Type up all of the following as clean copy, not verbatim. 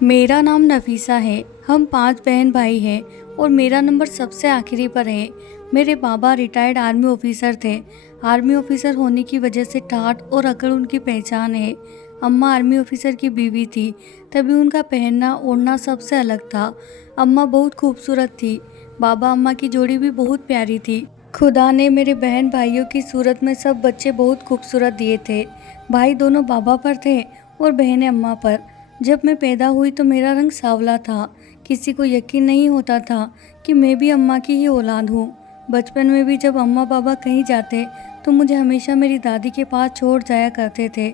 मेरा नाम नफीसा है। हम 5 बहन भाई हैं और मेरा नंबर सबसे आखिरी पर है। मेरे बाबा रिटायर्ड आर्मी ऑफिसर थे। आर्मी ऑफिसर होने की वजह से ठाठ और अकड़ उनकी पहचान है। अम्मा आर्मी ऑफिसर की बीवी थी, तभी उनका पहनना ओढ़ना सबसे अलग था। अम्मा बहुत खूबसूरत थी। बाबा अम्मा की जोड़ी भी बहुत प्यारी थी। खुदा ने मेरे बहन भाइयों की सूरत में सब बच्चे बहुत खूबसूरत दिए थे। भाई दोनों बाबा पर थे और बहनें अम्मा पर। जब मैं पैदा हुई तो मेरा रंग सांवला था। किसी को यकीन नहीं होता था कि मैं भी अम्मा की ही औलाद हूँ। बचपन में भी जब अम्मा बाबा कहीं जाते तो मुझे हमेशा मेरी दादी के पास छोड़ जाया करते थे।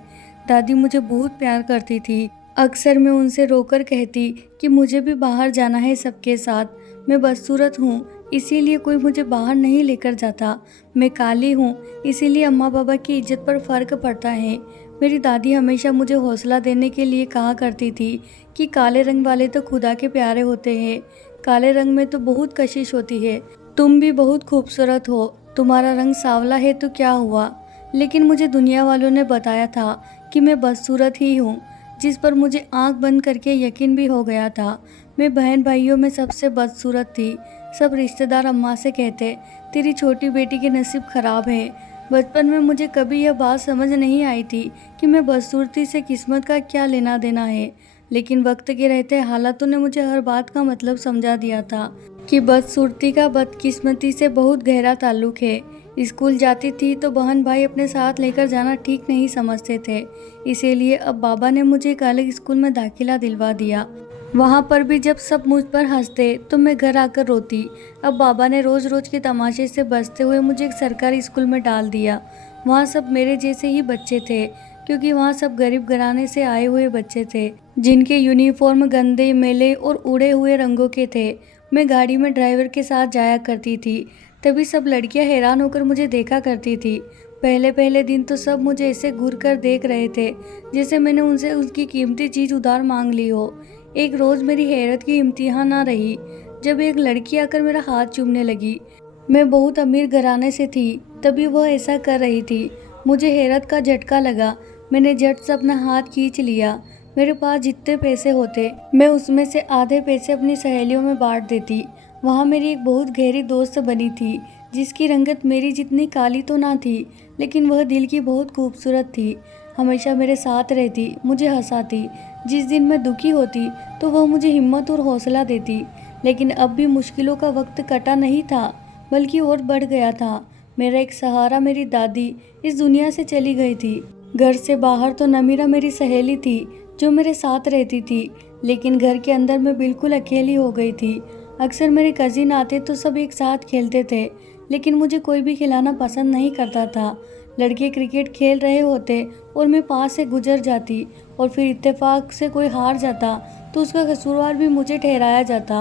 दादी मुझे बहुत प्यार करती थी। अक्सर मैं उनसे रोकर कहती कि मुझे भी बाहर जाना है सबके साथ। मैं बदसूरत हूँ, इसीलिए कोई मुझे बाहर नहीं लेकर जाता। मैं काली हूँ, इसीलिए अम्मा बाबा की इज्जत पर फर्क पड़ता है। मेरी दादी हमेशा मुझे हौसला देने के लिए कहा करती थी कि काले रंग वाले तो खुदा के प्यारे होते हैं। काले रंग में तो बहुत कशिश होती है। तुम भी बहुत खूबसूरत हो। तुम्हारा रंग सांवला है तो क्या हुआ। लेकिन मुझे दुनिया वालों ने बताया था कि मैं बदसूरत ही हूँ, जिस पर मुझे आंख बंद करके यकीन भी हो गया था। मैं बहन भाइयों में सबसे बदसूरत थी। सब रिश्तेदार अम्मा से कहते, तेरी छोटी बेटी के नसीब खराब है। बचपन में मुझे कभी यह बात समझ नहीं आई थी कि मैं बदसूरती से किस्मत का क्या लेना देना है। लेकिन वक्त के रहते हालातों ने मुझे हर बात का मतलब समझा दिया था कि बदसूरती का बदकिस्मती से बहुत गहरा ताल्लुक है। स्कूल जाती थी तो बहन भाई अपने साथ लेकर जाना ठीक नहीं समझते थे। इसीलिए अब बाबा ने मुझे एक अलग स्कूल में दाखिला दिलवा दिया। वहाँ पर भी जब सब मुझ पर हंसते तो मैं घर आकर रोती। अब बाबा ने रोज रोज के तमाशे से बचते हुए मुझे एक सरकारी स्कूल में डाल दिया। वहाँ सब मेरे जैसे ही बच्चे थे, क्योंकि वहाँ सब गरीब घराने से आए हुए बच्चे थे, जिनके यूनिफॉर्म गंदे मैले और उड़े हुए रंगों के थे। मैं गाड़ी में ड्राइवर के साथ जाया करती थी, तभी सब लड़कियां हैरान होकर मुझे देखा करती थी। पहले पहले दिन तो सब मुझे ऐसे घूर कर देख रहे थे जैसे मैंने उनसे उसकी कीमती चीज उधार मांग ली हो। एक रोज मेरी हैरत की इम्तिहान ना रही जब एक लड़की आकर मेरा हाथ चूमने लगी। मैं बहुत अमीर घराने से थी, तभी वह ऐसा कर रही थी। मुझे हैरत का झटका लगा। मैंने झट से अपना हाथ खींच लिया। मेरे पास जितने पैसे होते मैं उसमें से आधे पैसे अपनी सहेलियों में बांट देती। वहाँ मेरी एक बहुत गहरी दोस्त बनी थी, जिसकी रंगत मेरी जितनी काली तो ना थी, लेकिन वह दिल की बहुत खूबसूरत थी। हमेशा मेरे साथ रहती, मुझे हंसाती। जिस दिन मैं दुखी होती तो वह मुझे हिम्मत और हौसला देती। लेकिन अब भी मुश्किलों का वक्त कटा नहीं था, बल्कि और बढ़ गया था। मेरा एक सहारा मेरी दादी इस दुनिया से चली गई थी। घर से बाहर तो नमीरा मेरी सहेली थी जो मेरे साथ रहती थी, लेकिन घर के अंदर मैं बिल्कुल अकेली हो गई थी। अक्सर मेरे कजिन आते तो सब एक साथ खेलते थे, लेकिन मुझे कोई भी खिलाना पसंद नहीं करता था। लड़के क्रिकेट खेल रहे होते और मैं पास से गुजर जाती, और फिर इत्तेफाक से कोई हार जाता तो उसका कसूरवार भी मुझे ठहराया जाता।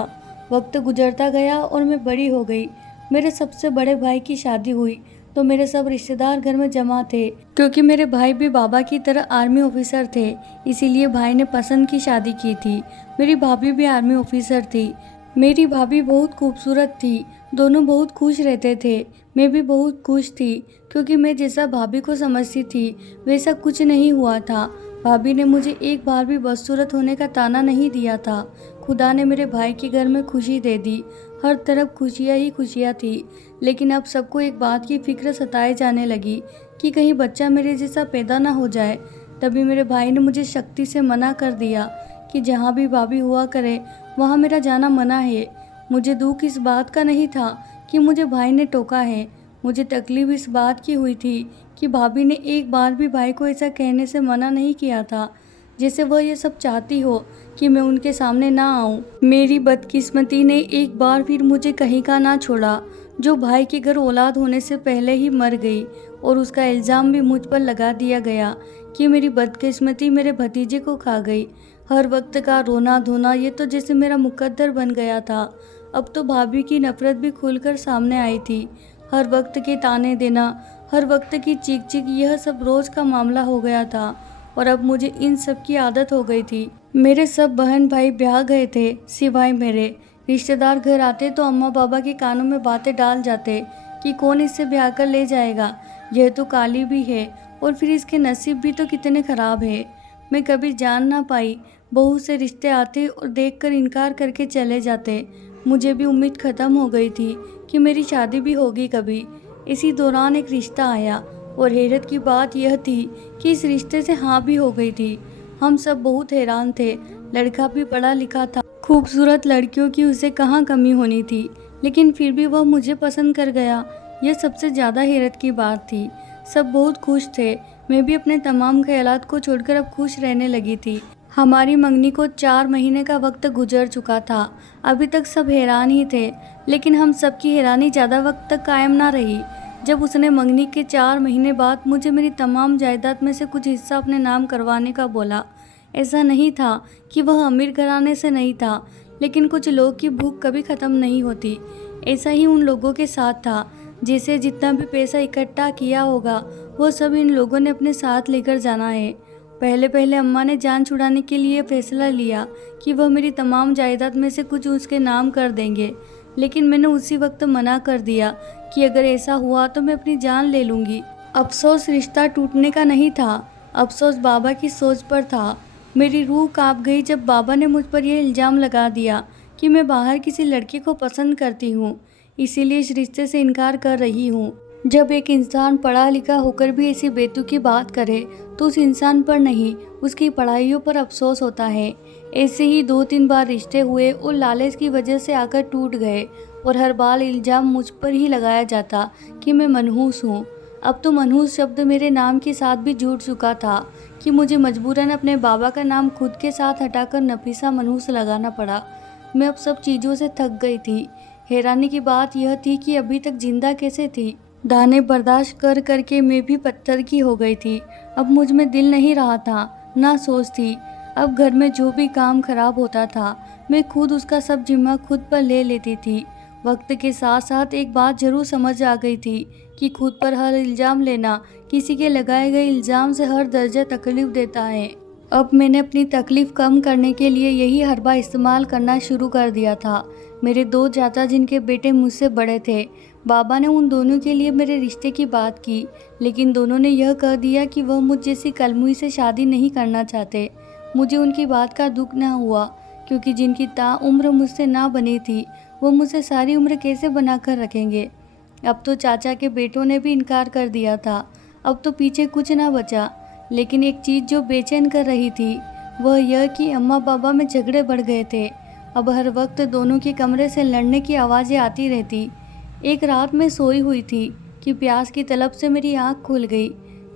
वक्त गुजरता गया और मैं बड़ी हो गई। मेरे सबसे बड़े भाई की शादी हुई तो मेरे सब रिश्तेदार घर में जमा थे। क्योंकि मेरे भाई भी बाबा की तरह आर्मी ऑफिसर थे, इसीलिए भाई ने पसंद की शादी की थी। मेरी भाभी भी आर्मी ऑफिसर थी। मेरी भाभी बहुत खूबसूरत थी। दोनों बहुत खुश रहते थे। मैं भी बहुत खुश थी, क्योंकि मैं जैसा भाभी को समझती थी वैसा कुछ नहीं हुआ था। भाभी ने मुझे एक बार भी बदसूरत होने का ताना नहीं दिया था। खुदा ने मेरे भाई के घर में खुशी दे दी। हर तरफ खुशियाँ ही खुशियाँ थी। लेकिन अब सबको एक बात की फिक्र सताए जाने लगी कि कहीं बच्चा मेरे जैसा पैदा ना हो जाए। तभी मेरे भाई ने मुझे सख्ती से मना कर दिया कि जहाँ भी भाभी हुआ करे वहाँ मेरा जाना मना है। मुझे दुख इस बात का नहीं था कि मुझे भाई ने टोका है। मुझे तकलीफ इस बात की हुई थी कि भाभी ने एक बार भी भाई को ऐसा कहने से मना नहीं किया था, जैसे वह ये सब चाहती हो कि मैं उनके सामने ना आऊं। मेरी बदकिस्मती ने एक बार फिर मुझे कहीं का ना छोड़ा। जो भाई के घर औलाद होने से पहले ही मर गई, और उसका इल्ज़ाम भी मुझ पर लगा दिया गया कि मेरी बदकिस्मती मेरे भतीजे को खा गई। हर वक्त का रोना धोना ये तो जैसे मेरा मुकद्दर बन गया था। अब तो भाभी की नफरत भी खुलकर सामने आई थी। हर वक्त के ताने देना, हर वक्त की चीख चीख, यह सब रोज का मामला हो गया था, और अब मुझे इन सब की आदत हो गई थी। मेरे सब बहन भाई ब्याह गए थे सिवाय मेरे। रिश्तेदार घर आते तो अम्मा बाबा के कानों में बातें डाल जाते कि कौन इससे ब्याह कर ले जाएगा, यह तो काली भी है, और फिर इसके नसीब भी तो कितने खराब है। मैं कभी जान ना पाई बहुत से रिश्ते आते और देखकर इनकार करके चले जाते। मुझे भी उम्मीद ख़त्म हो गई थी कि मेरी शादी भी होगी कभी। इसी दौरान एक रिश्ता आया और हैरत की बात यह थी कि इस रिश्ते से हाँ भी हो गई थी। हम सब बहुत हैरान थे। लड़का भी पढ़ा लिखा था, खूबसूरत लड़कियों की उसे कहाँ कमी होनी थी, लेकिन फिर भी वह मुझे पसंद कर गया। यह सबसे ज़्यादा हैरत की बात थी। सब बहुत खुश थे। मैं भी अपने तमाम ख्यालात को छोड़कर अब खुश रहने लगी थी। हमारी मंगनी को 4 महीने का वक्त गुजर चुका था। अभी तक सब हैरान ही थे, लेकिन हम सबकी हैरानी ज़्यादा वक्त तक कायम ना रही। जब उसने मंगनी के 4 महीने बाद मुझे मेरी तमाम जायदाद में से कुछ हिस्सा अपने नाम करवाने का बोला। ऐसा नहीं था कि वह अमीर घराने से नहीं था, लेकिन कुछ लोग की भूख कभी ख़त्म नहीं होती। ऐसा ही उन लोगों के साथ था। जिसे जितना भी पैसा इकट्ठा किया होगा वो सब इन लोगों ने अपने साथ लेकर जाना है। पहले पहले अम्मा ने जान छुड़ाने के लिए फैसला लिया कि वह मेरी तमाम जायदाद में से कुछ उसके नाम कर देंगे, लेकिन मैंने उसी वक्त मना कर दिया कि अगर ऐसा हुआ तो मैं अपनी जान ले लूँगी। अफसोस रिश्ता टूटने का नहीं था, अफसोस बाबा की सोच पर था। मेरी रूह कांप गई जब बाबा ने मुझ पर यह इल्ज़ाम लगा दिया कि मैं बाहर किसी लड़की को पसंद करती हूँ, इसीलिए इस रिश्ते से इनकार कर रही हूँ। जब एक इंसान पढ़ा लिखा होकर भी ऐसी बेतुकी बात करे तो उस इंसान पर नहीं, उसकी पढ़ाइयों पर अफसोस होता है। ऐसे ही 2-3 बार रिश्ते हुए और लालच की वजह से आकर टूट गए और हर बार इल्ज़ाम मुझ पर ही लगाया जाता कि मैं मनहूस हूँ। अब तो मनहूस शब्द मेरे नाम के साथ भी जुड़ चुका था कि मुझे मजबूरन अपने बाबा का नाम खुद के साथ हटाकर नफीसा मनहूस लगाना पड़ा। मैं अब सब चीज़ों से थक गई थी। हैरानी की बात यह थी कि अभी तक जिंदा कैसे थी। दाने बर्दाश्त कर करके मैं भी पत्थर की हो गई थी। अब मुझ में दिल नहीं रहा था, ना सोच थी। अब घर में जो भी काम खराब होता था मैं खुद उसका सब जिम्मा खुद पर ले लेती थी। वक्त के साथ साथ एक बात जरूर समझ आ गई थी कि खुद पर हर इल्ज़ाम लेना किसी के लगाए गए इल्ज़ाम से हर दर्जा तकलीफ देता है। अब मैंने अपनी तकलीफ़ कम करने के लिए यही हर्बा इस्तेमाल करना शुरू कर दिया था। मेरे 2 चाचा जिनके बेटे मुझसे बड़े थे, बाबा ने उन दोनों के लिए मेरे रिश्ते की बात की, लेकिन दोनों ने यह कह दिया कि वह मुझ जैसी कलमुई से शादी नहीं करना चाहते। मुझे उनकी बात का दुख न हुआ, क्योंकि जिनकी ताउम्र मुझसे ना बनी थी वो मुझसे सारी उम्र कैसे बना कर रखेंगे। अब तो चाचा के बेटों ने भी इनकार कर दिया था। अब तो पीछे कुछ ना बचा। लेकिन एक चीज़ जो बेचैन कर रही थी वह यह कि अम्मा बाबा में झगड़े बढ़ गए थे। अब हर वक्त दोनों के कमरे से लड़ने की आवाज़ें आती रहती। एक रात मैं सोई हुई थी कि प्यास की तलब से मेरी आँख खुल गई।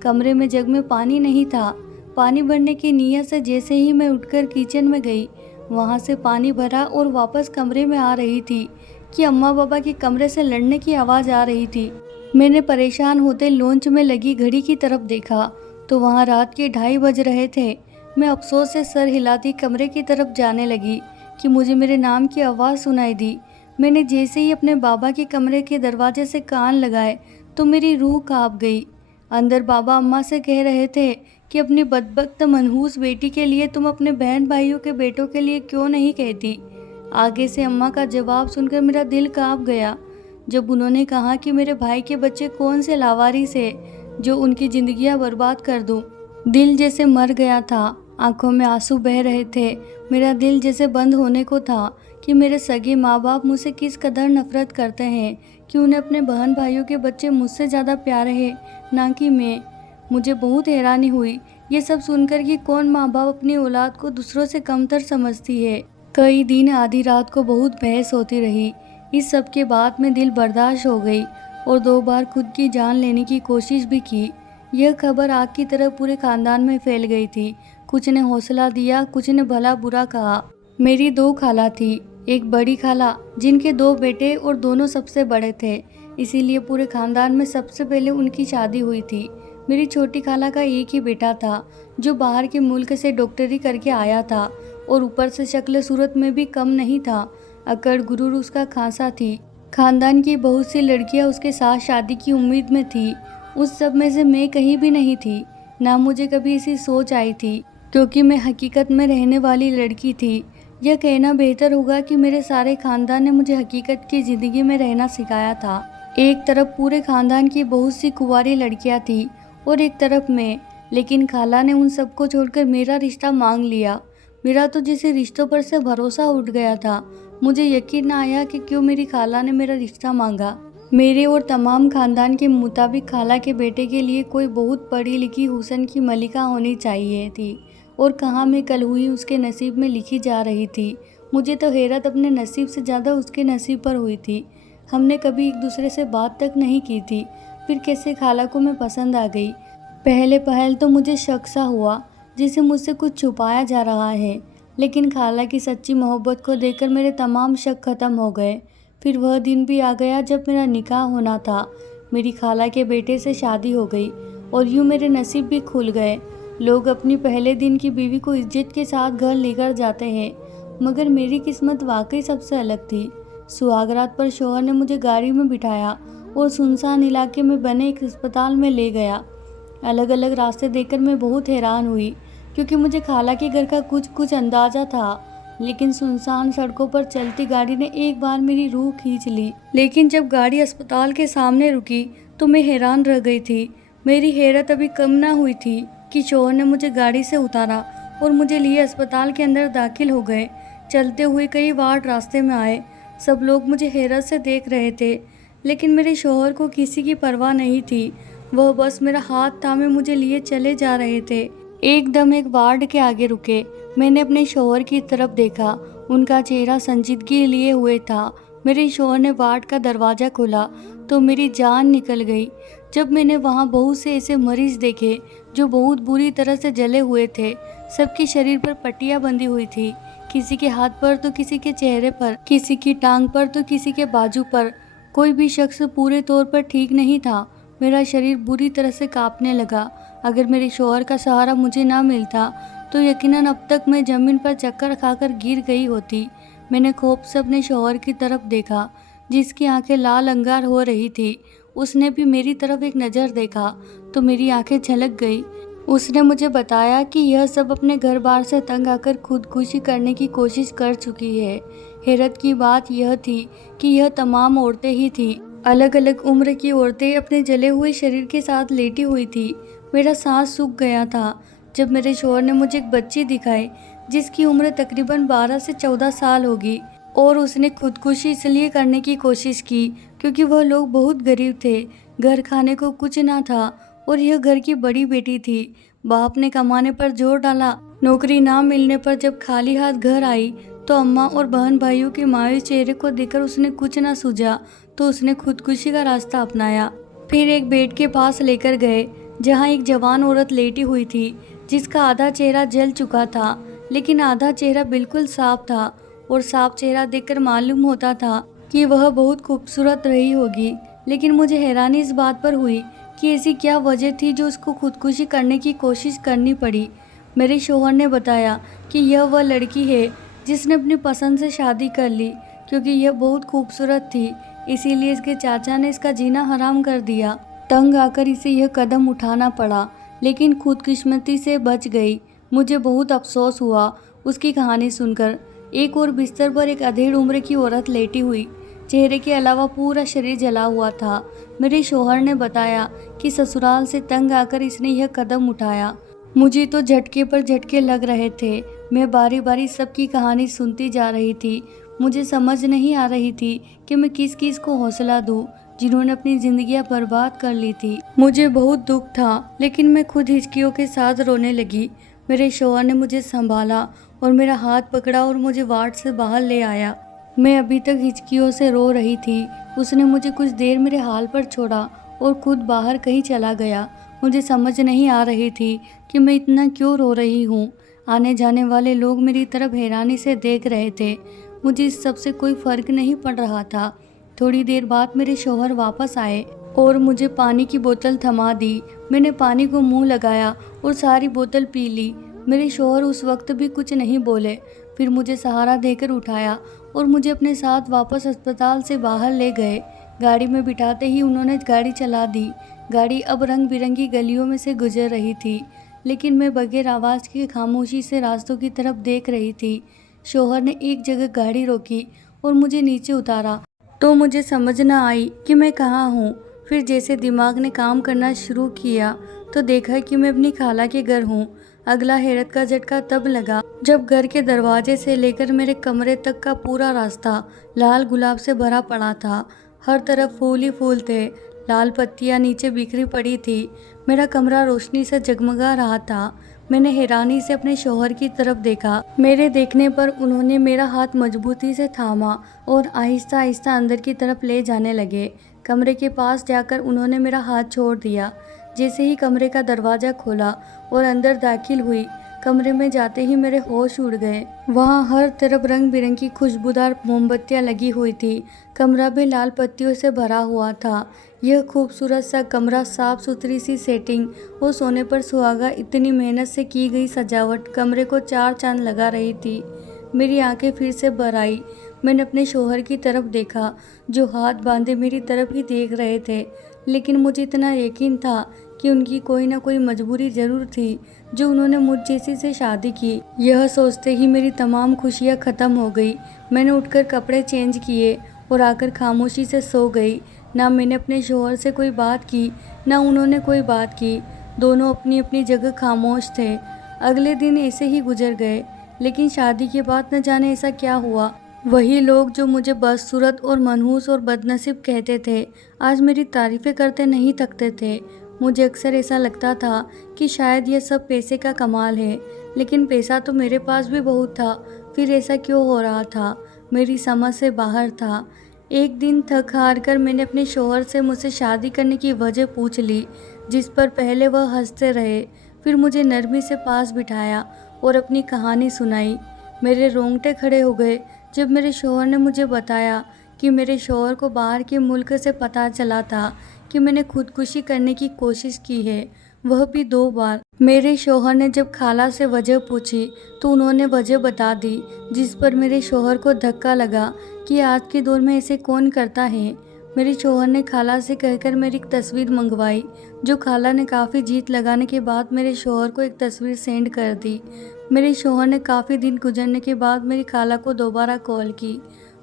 कमरे में जग में पानी नहीं था। पानी भरने की नीयत से जैसे ही मैं उठकर किचन में गई, वहाँ से पानी भरा और वापस कमरे में आ रही थी कि अम्मा बाबा के कमरे से लड़ने की आवाज़ आ रही थी। मैंने परेशान होते लॉन्च में लगी घड़ी की तरफ देखा तो वहाँ रात के 2:30 बज रहे थे। मैं अफसोस से सर हिलाती कमरे की तरफ जाने लगी कि मुझे मेरे नाम की आवाज़ सुनाई दी। मैंने जैसे ही अपने बाबा के कमरे के दरवाजे से कान लगाए तो मेरी रूह कांप गई। अंदर बाबा अम्मा से कह रहे थे कि अपनी बदबख्त मनहूस बेटी के लिए तुम अपने बहन भाइयों के बेटों के लिए क्यों नहीं कहती। आगे से अम्मा का जवाब सुनकर मेरा दिल कांप गया जब उन्होंने कहा कि मेरे भाई के बच्चे कौन से लावारिस है जो उनकी जिंदगियां बर्बाद कर दूं। दिल जैसे मर गया था, आंखों में आंसू बह रहे थे। मेरा दिल जैसे बंद होने को था कि मेरे सगे माँ बाप मुझसे किस कदर नफरत करते हैं कि उन्हें अपने बहन भाइयों के बच्चे मुझसे ज़्यादा प्यारे हैं, ना कि मैं। मुझे बहुत हैरानी हुई ये सब सुनकर कि कौन माँ बाप अपनी औलाद को दूसरों से कमतर समझती है। कई दिन आधी रात को बहुत बहस होती रही। इस सब के बाद में दिल बर्दाश्त हो गई और 2 बार खुद की जान लेने की कोशिश भी की। यह खबर आग की तरह पूरे खानदान में फैल गई थी। कुछ ने हौसला दिया, कुछ ने भला बुरा कहा। मेरी 2 खाला थी। एक बड़ी खाला जिनके 2 बेटे और दोनों सबसे बड़े थे, इसीलिए पूरे खानदान में सबसे पहले उनकी शादी हुई थी। मेरी छोटी खाला का एक ही बेटा था जो बाहर के मुल्क से डॉक्टरी करके आया था और ऊपर से शक्ल सूरत में भी कम नहीं था। अकड़ गुरूर उसका खासा थी। खानदान की बहुत सी लड़कियां उसके साथ शादी की उम्मीद में थी। उस सब में से मैं कहीं भी नहीं थी, ना मुझे कभी ऐसी सोच आई थी, क्योंकि मैं हकीकत में रहने वाली लड़की थी। यह कहना बेहतर होगा कि मेरे सारे खानदान ने मुझे हकीकत की ज़िंदगी में रहना सिखाया था। एक तरफ पूरे खानदान की बहुत सी कुंवारी लड़कियां थी और एक तरफ मैं, लेकिन खाला ने उन सबको छोड़कर मेरा रिश्ता मांग लिया। मेरा तो जैसे रिश्तों पर से भरोसा उठ गया था। मुझे यकीन ना आया कि क्यों मेरी खाला ने मेरा रिश्ता मांगा। मेरे और तमाम खानदान के मुताबिक खाला के बेटे के लिए कोई बहुत पढ़ी लिखी हुस्न की मलिका होनी चाहिए थी, और कहाँ मैं कल हुई उसके नसीब में लिखी जा रही थी। मुझे तो हैरत अपने नसीब से ज़्यादा उसके नसीब पर हुई थी। हमने कभी एक दूसरे से बात तक नहीं की थी, फिर कैसे खाला को मैं पसंद आ गई। पहले पहल तो मुझे शक सा हुआ, जैसे मुझसे कुछ छुपाया जा रहा है, लेकिन खाला की सच्ची मोहब्बत को देखकर मेरे तमाम शक ख़त्म हो गए। फिर वह दिन भी आ गया जब मेरा निकाह होना था। मेरी खाला के बेटे से शादी हो गई और यूँ मेरे नसीब भी खुल गए। लोग अपनी पहले दिन की बीवी को इज्जत के साथ घर लेकर जाते हैं, मगर मेरी किस्मत वाकई सबसे अलग थी। सुहागरात पर शौहर ने मुझे गाड़ी में बिठाया और सुनसान इलाके में बने एक अस्पताल में ले गया। अलग अलग रास्ते देखकर मैं बहुत हैरान हुई, क्योंकि मुझे खाला के घर का कुछ कुछ अंदाज़ा था, लेकिन सुनसान सड़कों पर चलती गाड़ी ने एक बार मेरी रूह खींच ली। लेकिन जब गाड़ी अस्पताल के सामने रुकी तो मैं हैरान रह गई थी। मेरी हैरत अभी कम ना हुई थी कि शौहर ने मुझे गाड़ी से उतारा और मुझे लिए अस्पताल के अंदर दाखिल हो गए। चलते हुए कई वार्ड रास्ते में आए। सब लोग मुझे हैरत से देख रहे थे, लेकिन मेरे शौहर को किसी की परवाह नहीं थी। वह बस मेरा हाथ थामे मुझे लिए चले जा रहे थे। एकदम एक वार्ड के आगे रुके। मैंने अपने शौहर की तरफ देखा। उनका चेहरा संजीदगी लिए हुए था। मेरे शौहर ने वार्ड का दरवाज़ा खोला तो मेरी जान निकल गई। जब मैंने वहाँ बहुत से ऐसे मरीज देखे जो बहुत बुरी तरह से जले हुए थे। सबके शरीर पर पट्टियाँ बंधी हुई थी, किसी के हाथ पर तो किसी के चेहरे पर, किसी की टांग पर तो किसी के बाजू पर। कोई भी शख्स पूरे तौर पर ठीक नहीं था। मेरा शरीर बुरी तरह से कांपने लगा। अगर मेरे शौहर का सहारा मुझे ना मिलता तो यकीनन अब तक मैं ज़मीन पर चक्कर खाकर गिर गई होती। मैंने खौफ से अपने शौहर की तरफ देखा, जिसकी आंखें लाल अंगार हो रही थी। उसने भी मेरी तरफ एक नज़र देखा तो मेरी आंखें झलक गई। उसने मुझे बताया कि यह सब अपने घर बार से तंग आकर खुदकुशी करने की कोशिश कर चुकी है। हैरत की बात यह थी कि यह तमाम औरतें ही थीं। अलग अलग उम्र की औरतें अपने जले हुए शरीर के साथ लेटी हुई थी। मेरा सांस सूख गया था जब मेरे शौहर ने मुझे एक बच्ची दिखाई, जिसकी उम्र तकरीबन 12 से 14 साल होगी, और उसने खुदकुशी इसलिए करने की कोशिश की क्योंकि वह लोग बहुत गरीब थे। घर खाने को कुछ ना था और यह घर की बड़ी बेटी थी। बाप ने कमाने पर जोर डाला। नौकरी ना मिलने पर जब खाली हाथ घर आई तो अम्मा और बहन भाइयों के मायूस चेहरे को देखकर उसने कुछ ना सूझा तो उसने खुदकुशी का रास्ता अपनाया। फिर एक बेड के पास लेकर गए जहाँ एक जवान औरत लेटी हुई थी, जिसका आधा चेहरा जल चुका था, लेकिन आधा चेहरा बिल्कुल साफ था, और साफ चेहरा देखकर मालूम होता था कि वह बहुत खूबसूरत रही होगी। लेकिन मुझे हैरानी इस बात पर हुई कि ऐसी क्या वजह थी जो उसको खुदकुशी करने की कोशिश करनी पड़ी। मेरे शौहर ने बताया कि यह वह लड़की है जिसने अपनी पसंद से शादी कर ली, क्योंकि यह बहुत खूबसूरत थी, इसीलिए इसके चाचा ने इसका जीना हराम कर दिया। तंग आकर इसे यह कदम उठाना पड़ा, लेकिन खुदकिस्मती से बच गई। मुझे बहुत अफसोस हुआ उसकी कहानी सुनकर। एक और बिस्तर पर एक अधेड़ उम्र की औरत लेटी हुई, चेहरे के अलावा पूरा शरीर जला हुआ था। मेरे शौहर ने बताया कि ससुराल से तंग आकर इसने यह कदम उठाया। मुझे तो झटके पर झटके लग रहे थे। मैं बारी बारी सबकी कहानी सुनती जा रही थी। मुझे समझ नहीं आ रही थी कि मैं किस किस को हौसला दूं, जिन्होंने अपनी जिंदगियां बर्बाद कर ली थी। मुझे बहुत दुख था, लेकिन मैं खुद हिचकियों के साथ रोने लगी। मेरे शौहर ने मुझे संभाला और मेरा हाथ पकड़ा और मुझे वार्ड से बाहर ले आया। मैं अभी तक हिचकियों से रो रही थी। उसने मुझे कुछ देर मेरे हाल पर छोड़ा और खुद बाहर कहीं चला गया। मुझे समझ नहीं आ रही थी कि मैं इतना क्यों रो रही हूँ। आने जाने वाले लोग मेरी तरफ हैरानी से देख रहे थे। मुझे इस सब से कोई फर्क नहीं पड़ रहा था। थोड़ी देर बाद मेरे शौहर वापस आए और मुझे पानी की बोतल थमा दी। मैंने पानी को मुंह लगाया और सारी बोतल पी ली। मेरे शौहर उस वक्त भी कुछ नहीं बोले। फिर मुझे सहारा देकर उठाया और मुझे अपने साथ वापस अस्पताल से बाहर ले गए। गाड़ी में बिठाते ही उन्होंने गाड़ी चला दी। गाड़ी अब रंग बिरंगी गलियों में से गुजर रही थी, लेकिन मैं बगैर आवाज़ के खामोशी से रास्तों की तरफ देख रही थी। शौहर ने एक जगह गाड़ी रोकी और मुझे नीचे उतारा तो मुझे समझ न आई कि मैं कहाँ हूँ। फिर जैसे दिमाग ने काम करना शुरू किया तो देखा कि मैं अपनी खाला के घर हूँ। अगला हैरत का झटका तब लगा जब घर के दरवाजे से लेकर मेरे कमरे तक का पूरा रास्ता लाल गुलाब से भरा पड़ा था। हर तरफ फूल ही फूल थे, लाल पत्तियां नीचे बिखरी पड़ी थी। मेरा कमरा रोशनी से जगमगा रहा था। मैंने हैरानी से अपने शौहर की तरफ देखा। मेरे देखने पर उन्होंने मेरा हाथ मजबूती से थामा और आहिस्ता आहिस्ता अंदर की तरफ ले जाने लगे। कमरे के पास जाकर उन्होंने मेरा हाथ छोड़ दिया। जैसे ही कमरे का दरवाज़ा खोला और अंदर दाखिल हुई, कमरे में जाते ही मेरे होश उड़ गए। वहाँ हर तरफ रंग बिरंगी खुशबूदार मोमबत्तियाँ लगी हुई थी। कमरा भी लाल पत्तियों से भरा हुआ था। यह खूबसूरत सा कमरा, साफ सुथरी सी सेटिंग और सोने पर सुहागा, इतनी मेहनत से की गई सजावट कमरे को चार चांद लगा रही थी। मेरी आंखें फिर से भर आई। मैंने अपने शौहर की तरफ देखा जो हाथ बांधे मेरी तरफ ही देख रहे थे, लेकिन मुझे इतना यकीन था कि उनकी कोई ना कोई मजबूरी ज़रूर थी जो उन्होंने मुझ जैसी से शादी की। यह सोचते ही मेरी तमाम खुशियाँ ख़त्म हो गई। मैंने उठकर कपड़े चेंज किए और आकर खामोशी से सो गई। ना मैंने अपने शौहर से कोई बात की, ना उन्होंने कोई बात की। दोनों अपनी अपनी जगह खामोश थे। अगले दिन ऐसे ही गुजर गए, लेकिन शादी के बाद न जाने ऐसा क्या हुआ। वही लोग जो मुझे बदसूरत और मनहूस और बदनसीब कहते थे, आज मेरी तारीफ़ें करते नहीं थकते थे। मुझे अक्सर ऐसा लगता था कि शायद यह सब पैसे का कमाल है, लेकिन पैसा तो मेरे पास भी बहुत था। फिर ऐसा क्यों हो रहा था? मेरी समझ से बाहर था। एक दिन थक हार कर मैंने अपने शौहर से मुझसे शादी करने की वजह पूछ ली, जिस पर पहले वह हंसते रहे। फिर मुझे नरमी से पास बिठाया और अपनी कहानी सुनाई। मेरे रोंगटे खड़े हो गए जब मेरे शौहर ने मुझे बताया कि मेरे शौहर को बाहर के मुल्क से पता चला था कि मैंने खुदकुशी करने की कोशिश की है, वह भी 2 बार। मेरे शौहर ने जब खाला से वजह पूछी तो उन्होंने वजह बता दी, जिस पर मेरे शौहर को धक्का लगा कि आज के दौर में ऐसे कौन करता है। मेरे शौहर ने खाला से कहकर मेरी एक तस्वीर मंगवाई, जो खाला ने काफ़ी जीत लगाने के बाद मेरे शौहर को एक तस्वीर सेंड कर दी। मेरे शौहर ने काफ़ी दिन गुजरने के बाद मेरी खाला को दोबारा कॉल की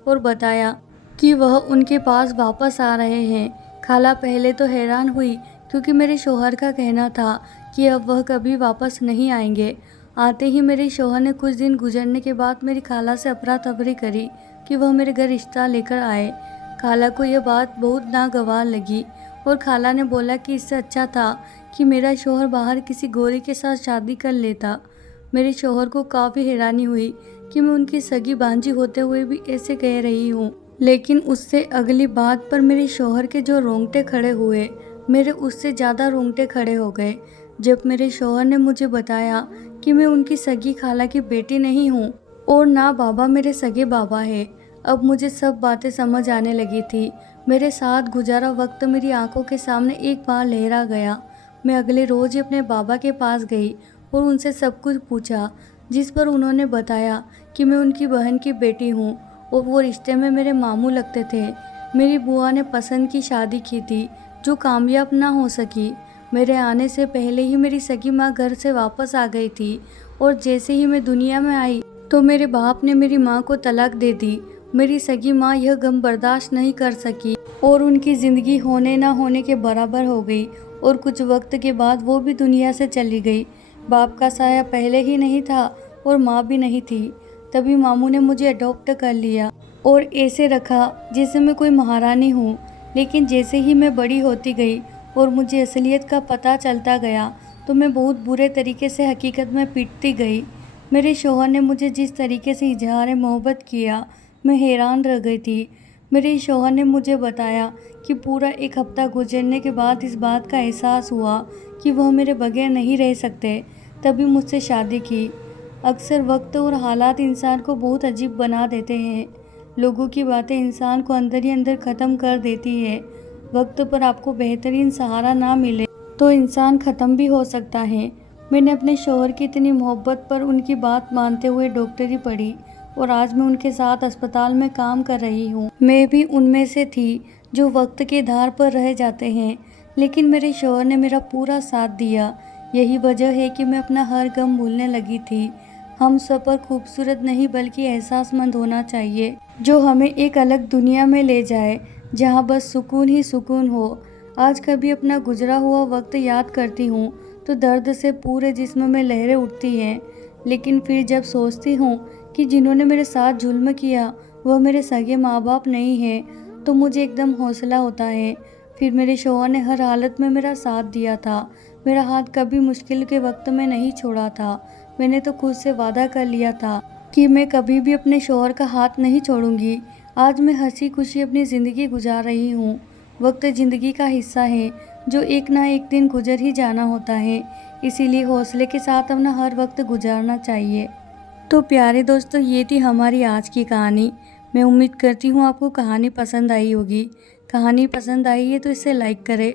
और बताया कि वह उनके पास वापस आ रहे हैं। खाला पहले तो हैरान हुई, क्योंकि मेरे शौहर का कहना था कि अब वह कभी वापस नहीं आएंगे। आते ही मेरे शौहर ने कुछ दिन गुजरने के बाद मेरी खाला से अफरा तफरी करी कि वह मेरे घर रिश्ता लेकर आए। खाला को यह बात बहुत नागवार लगी और खाला ने बोला कि इससे अच्छा था कि मेरा शौहर बाहर किसी गोरी के साथ शादी कर लेता। मेरे शौहर को काफ़ी हैरानी हुई कि मैं उनकी सगी भांजी होते हुए भी ऐसे कह रही हूँ, लेकिन उससे अगली बात पर मेरे शौहर के जो रोंगटे खड़े हुए, मेरे उससे ज़्यादा रोंगटे खड़े हो गए जब मेरे शौहर ने मुझे बताया कि मैं उनकी सगी खाला की बेटी नहीं हूँ और ना बाबा मेरे सगे बाबा है। अब मुझे सब बातें समझ आने लगी थी। मेरे साथ गुजारा वक्त मेरी आंखों के सामने एक बार लहरा गया। मैं अगले रोज़ ही अपने बाबा के पास गई और उनसे सब कुछ पूछा, जिस पर उन्होंने बताया कि मैं उनकी बहन की बेटी हूँ और वो रिश्ते में मेरे मामू लगते थे। मेरी बुआ ने पसंद की शादी की थी जो कामयाब ना हो सकी। मेरे आने से पहले ही मेरी सगी माँ घर से वापस आ गई थी और जैसे ही मैं दुनिया में आई तो मेरे बाप ने मेरी माँ को तलाक दे दी। मेरी सगी माँ यह गम बर्दाश्त नहीं कर सकी और उनकी ज़िंदगी होने ना होने के बराबर हो गई और कुछ वक्त के बाद वो भी दुनिया से चली गई। बाप का साया पहले ही नहीं था और माँ भी नहीं थी। तभी मामू ने मुझे अडॉप्ट कर लिया और ऐसे रखा जैसे मैं कोई महारानी हूँ। लेकिन जैसे ही मैं बड़ी होती गई और मुझे असलियत का पता चलता गया तो मैं बहुत बुरे तरीके से हकीकत में पिटती गई। मेरे शौहर ने मुझे जिस तरीके से इजहार मोहब्बत किया, मैं हैरान रह गई थी। मेरे शौहर ने मुझे बताया कि पूरा 1 हफ्ता गुजरने के बाद इस बात का एहसास हुआ कि वह मेरे बगैर नहीं रह सकते, तभी मुझसे शादी की। अक्सर वक्त और हालात इंसान को बहुत अजीब बना देते हैं। लोगों की बातें इंसान को अंदर ही अंदर ख़त्म कर देती है। वक्त पर आपको बेहतरीन सहारा ना मिले तो इंसान ख़त्म भी हो सकता है। मैंने अपने शौहर की इतनी मोहब्बत पर उनकी बात मानते हुए डॉक्टरी पढ़ी और आज मैं उनके साथ अस्पताल में काम कर रही हूँ। मैं भी उनमें से थी जो वक्त के धार पर रह जाते हैं, लेकिन मेरे शौहर ने मेरा पूरा साथ दिया। यही वजह है कि मैं अपना हर गम भूलने लगी थी। हम सफ़र खूबसूरत नहीं बल्कि एहसासमंद होना चाहिए, जो हमें एक अलग दुनिया में ले जाए जहाँ बस सुकून ही सुकून हो। आज कभी अपना गुजरा हुआ वक्त याद करती हूँ तो दर्द से पूरे जिस्म में लहरें उठती हैं। लेकिन फिर जब सोचती हूँ कि जिन्होंने मेरे साथ जुल्म किया वह मेरे सगे माँ बाप नहीं हैं, तो मुझे एकदम हौसला होता है। फिर मेरे शौहर ने हर हालत में मेरा साथ दिया था, मेरा हाथ कभी मुश्किल के वक्त में नहीं छोड़ा था। मैंने तो खुद से वादा कर लिया था कि मैं कभी भी अपने शौहर का हाथ नहीं छोड़ूंगी। आज मैं हंसी खुशी अपनी ज़िंदगी गुजार रही हूँ। वक्त ज़िंदगी का हिस्सा है जो एक ना एक दिन गुजर ही जाना होता है, इसीलिए हौसले के साथ अपना हर वक्त गुजारना चाहिए। तो प्यारे दोस्तों, ये थी हमारी आज की कहानी। मैं उम्मीद करती हूँ आपको कहानी पसंद आई होगी। कहानी पसंद आई है तो इसे लाइक करें